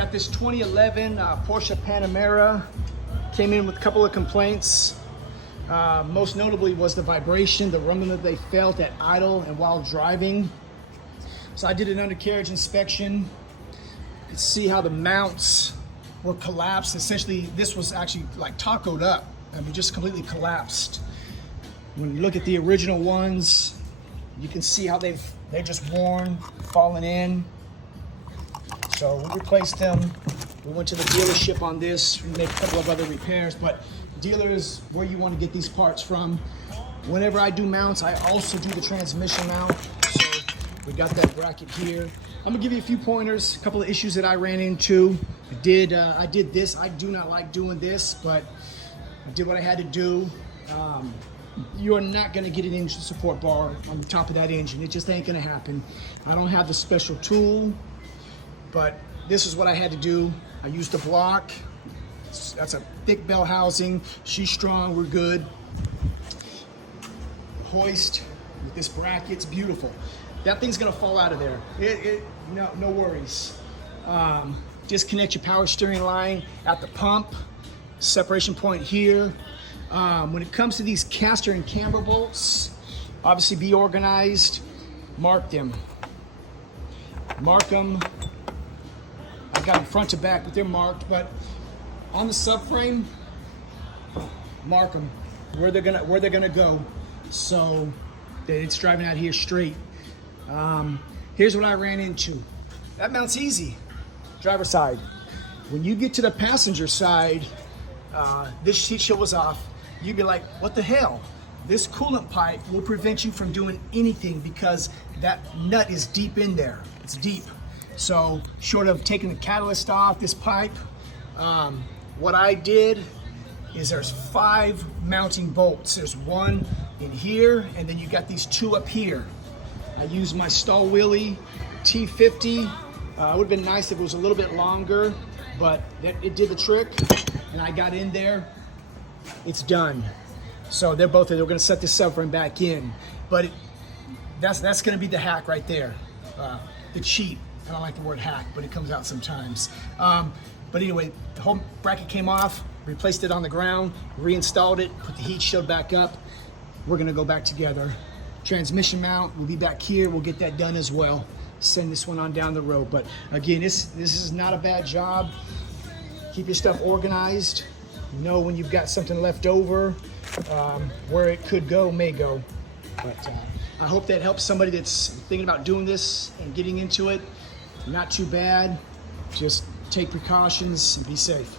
Got this 2011 Porsche Panamera. Came in with a couple of complaints. Most notably was the vibration, the rumbling that they felt at idle and while driving. So I did an undercarriage inspection. You can see how the mounts were collapsed. Essentially, this was actually like tacoed up. I mean, just completely collapsed. When you look at the original ones, you can see how they're just worn, fallen in. So we replaced them. We went to the dealership on this. We made a couple of other repairs, but dealers, where you want to get these parts from. Whenever I do mounts, I also do the transmission mount. So we got that bracket here. I'm gonna give you a few pointers, a couple of issues that I ran into. I did this. I do not like doing this, but I did what I had to do. You are not gonna get an engine support bar on the top of that engine. It just ain't gonna happen. I don't have the special tool, but this is what I had to do. I used a block. That's a thick bell housing. She's strong, we're good. Hoist with this bracket, it's beautiful. That thing's gonna fall out of there. No worries. Disconnect your power steering line at the pump. Separation point here. When it comes to these caster and camber bolts, obviously be organized. Mark them. Mark them. I got them front to back, but they're marked. But on the subframe, mark them where they're gonna go, so that it's driving out here straight. Here's what I ran into. That mount's easy, driver's side. When you get to the passenger side, this heat shield was off. You'd be like, what the hell? This coolant pipe will prevent you from doing anything because that nut is deep in there. It's deep. So short of taking the catalyst off this pipe, what I did is there's 5 mounting bolts. There's one in here, and then you got these 2 up here. I used my Stall Wheelie T50. It would have been nice if it was a little bit longer, but it did the trick, and I got in there. It's done. So they're gonna set this subframe back in, but that's gonna be the hack right there, the cheat. I don't like the word hack, but it comes out sometimes. But anyway, the whole bracket came off, replaced it on the ground, reinstalled it, put the heat shield back up. We're gonna go back together. Transmission mount, we'll be back here, we'll get that done as well. Send this one on down the road. But again, this is not a bad job. Keep your stuff organized. Know when you've got something left over, where it could go, may go. But I hope that helps somebody that's thinking about doing this and getting into it. Not too bad. Just take precautions and be safe.